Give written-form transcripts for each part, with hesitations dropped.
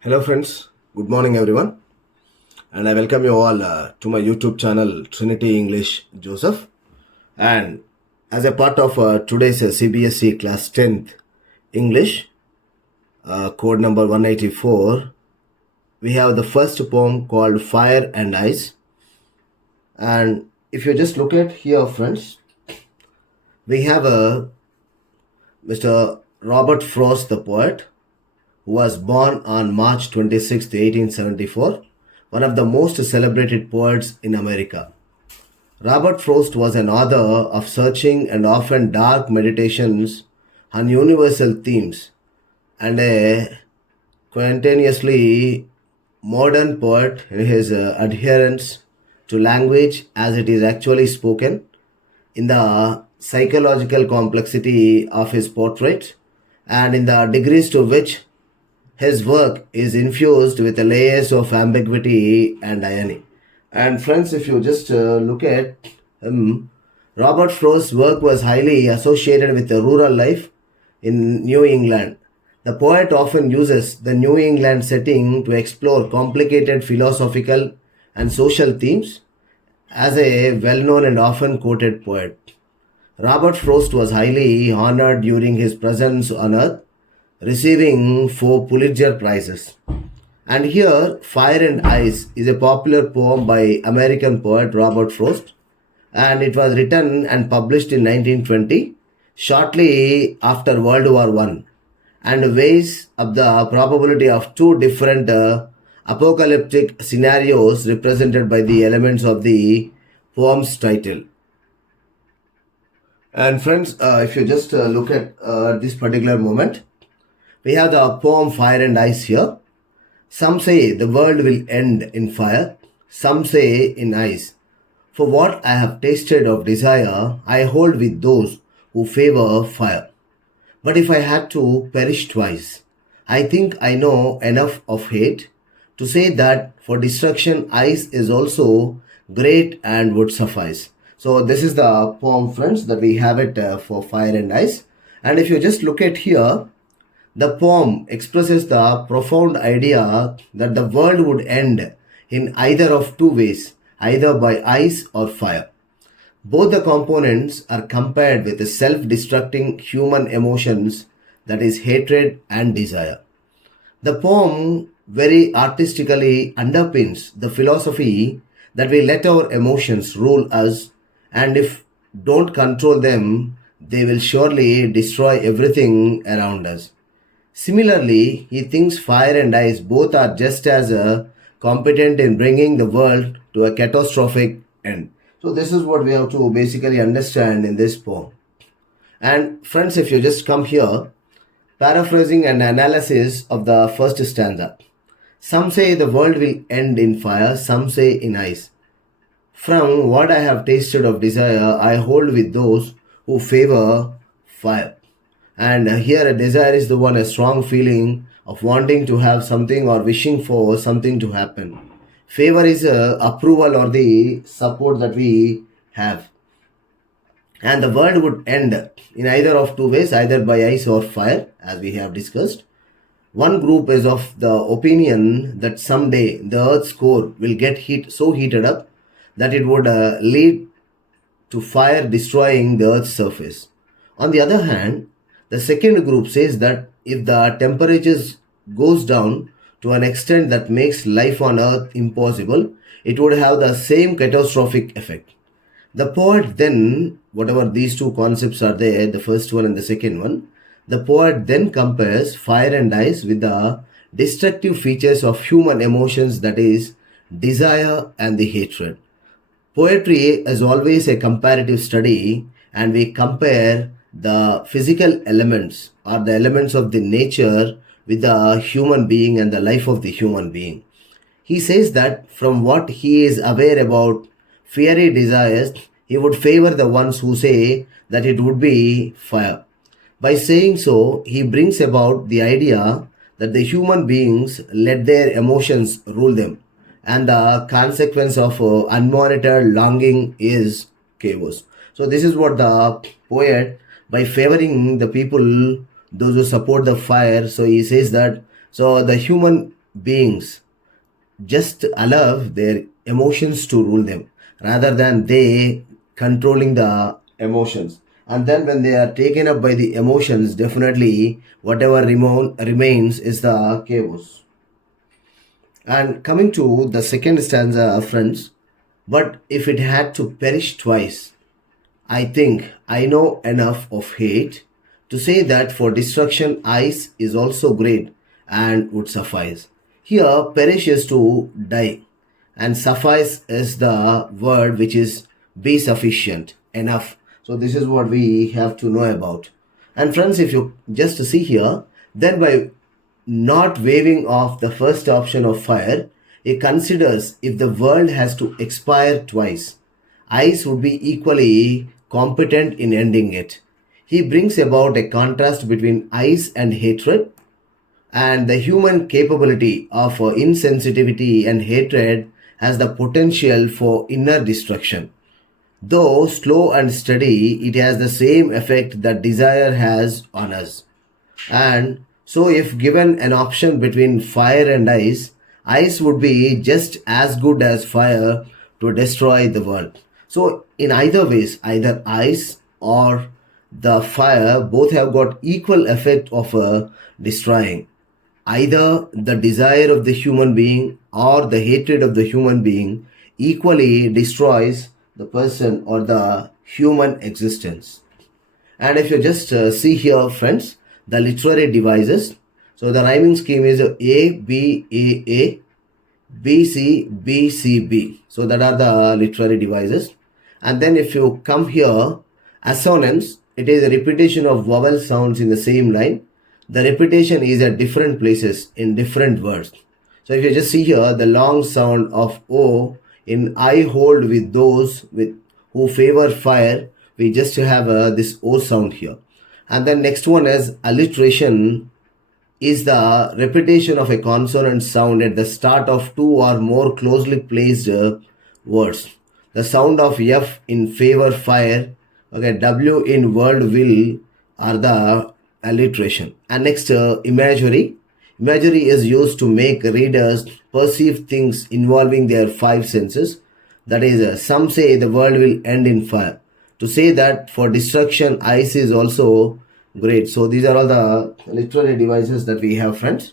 Hello, friends. Good morning, everyone. And I welcome you all to my YouTube channel, Trinity English Joseph. And as a part of today's CBSE Class 10th English, code number 184, we have the first poem called Fire and Ice. And if you just look at here, friends, we have Mr. Robert Frost, the poet, who was born on March 26, 1874, one of the most celebrated poets in America. Robert Frost was an author of searching and often dark meditations on universal themes and a quaintously modern poet in his adherence to language as it is actually spoken, in the psychological complexity of his portrait, and in the degrees to which his work is infused with layers of ambiguity and irony. And friends, if you just look at him, Robert Frost's work was highly associated with the rural life in New England. The poet often uses the New England setting to explore complicated philosophical and social themes. As a well known and often quoted poet, Robert Frost was highly honored during his presence on Earth, receiving 4 Pulitzer Prizes. And here, Fire and Ice is a popular poem by American poet Robert Frost, and it was written and published in 1920, shortly after World War I, and weighs up the probability of two different apocalyptic scenarios represented by the elements of the poem's title. And friends, if you just look at this particular moment, we have the poem Fire and Ice here. Some say the world will end in fire, some say in ice. For what I have tasted of desire, I hold with those who favor fire. But if I had to perish twice, I think I know enough of hate to say that for destruction, ice is also great and would suffice. So, this is the poem, friends, that we have it for Fire and Ice. And if you just look at here, the poem expresses the profound idea that the world would end in either of two ways, either by ice or fire. Both the components are compared with the self destructing human emotions, that is, hatred and desire. The poem very artistically underpins the philosophy that we let our emotions rule us, and if don't control them, they will surely destroy everything around us. Similarly, he thinks fire and ice both are just as competent in bringing the world to a catastrophic end. So, this is what we have to basically understand in this poem. And, friends, if you just come here, paraphrasing an analysis of the first stanza. Some say the world will end in fire, some say in ice. From what I have tasted of desire, I hold with those who favor fire. And here, a desire is the one, a strong feeling of wanting to have something or wishing for something to happen. Favor is approval or the support that we have. And the world would end in either of two ways, either by ice or fire, as we have discussed. One group is of the opinion that someday the Earth's core will get so heated up that it would lead to fire destroying the Earth's surface. On the other hand, the second group says that if the temperatures goes down to an extent that makes life on Earth impossible, it would have the same catastrophic effect. The poet then, whatever these two concepts are there, the first one and the second one, the poet then compares fire and ice with the destructive features of human emotions, that is, desire and the hatred. Poetry is always a comparative study, and we compare the physical elements or the elements of the nature with the human being and the life of the human being. He says that from what he is aware about fiery desires, he would favor the ones who say that it would be fire. By saying so, he brings about the idea that the human beings let their emotions rule them, and the consequence of unmonitored longing is chaos. So, this is what the poet, by favoring the people, those who support the fire, so he says that so the human beings just allow their emotions to rule them rather than they controlling the emotions. And then when they are taken up by the emotions, definitely whatever remains is the chaos. And coming to the second stanza, friends, but if it had to perish twice, I think I know enough of hate to say that for destruction, ice is also great and would suffice. Here, perish is to die, and suffice is the word which is be sufficient, enough. So, this is what we have to know about. And, friends, if you just see here, then by not waiving off the first option of fire, he considers if the world has to expire twice, ice would be equally competent in ending it. He brings about a contrast between ice and hatred, and the human capability of insensitivity and hatred has the potential for inner destruction. Though slow and steady, it has the same effect that desire has on us. And so, if given an option between fire and ice, ice would be just as good as fire to destroy the world. So, in either ways, either ice or the fire both have got equal effect of destroying either the desire of the human being or the hatred of the human being equally destroys the person or the human existence. And if you just see here, friends, the literary devices. So the rhyming scheme is A, B, A, A, B, C, B, C, B. So that are the literary devices. And then if you come here, assonance, it is a repetition of vowel sounds in the same line. The repetition is at different places in different words. So if you just see here, the long sound of O in I hold with those with who favor fire, we just have this O sound here. And then next one is alliteration is the repetition of a consonant sound at the start of two or more closely placed words. The sound of F in favor fire, okay, W in world will are the alliteration. And next imagery. Imagery is used to make readers perceive things involving their five senses. That is, some say the world will end in fire. To say that for destruction, ice is also great. So these are all the literary devices that we have, friends.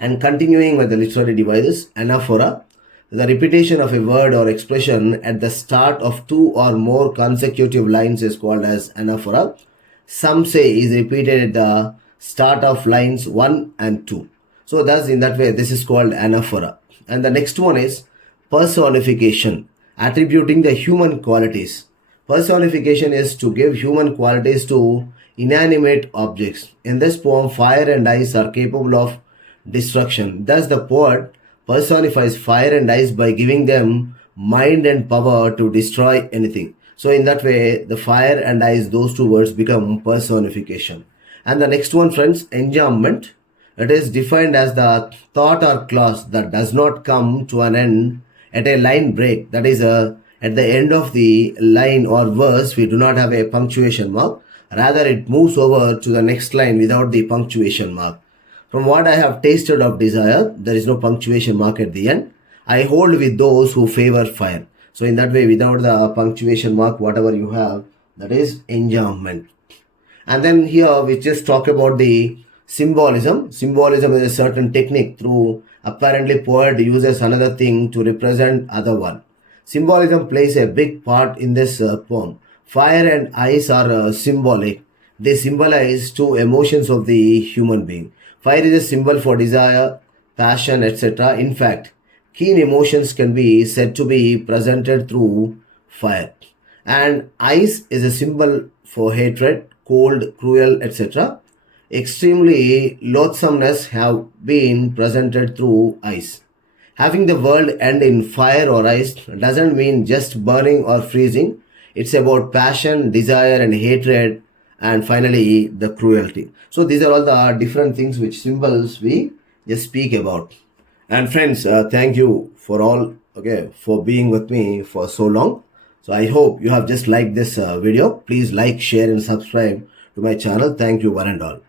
And continuing with the literary devices, anaphora, the repetition of a word or expression at the start of two or more consecutive lines is called as anaphora. Some say is repeated at the start of lines 1 and 2. So thus in that way this is called anaphora. And the next one is personification, attributing the human qualities. Personification is to give human qualities to inanimate objects. In this poem, fire and ice are capable of destruction. Thus the poet personifies fire and ice by giving them mind and power to destroy anything. So in that way, the fire and ice, those two words become personification. And the next one, friends, enjambment. It is defined as the thought or clause that does not come to an end at a line break. That is, at the end of the line or verse, we do not have a punctuation mark. Rather, it moves over to the next line without the punctuation mark. From what I have tasted of desire, there is no punctuation mark at the end. I hold with those who favor fire. So in that way, without the punctuation mark, whatever you have, that is enjambment. And then here we just talk about the symbolism. Symbolism is a certain technique through apparently poet uses another thing to represent other one. Symbolism plays a big part in this poem. Fire and ice are symbolic. They symbolize two emotions of the human being. Fire is a symbol for desire, passion, etc. In fact, keen emotions can be said to be presented through fire. And ice is a symbol for hatred, cold, cruel, etc. Extremely loathsomeness have been presented through ice. Having the world end in fire or ice doesn't mean just burning or freezing. It's about passion, desire, and hatred, and finally the cruelty. So these are all the different things which symbols we just speak about. And friends, thank you for all, okay, for being with me for so long. So I hope you have just liked this video. Please like, share, and subscribe to my channel. Thank you, one and all.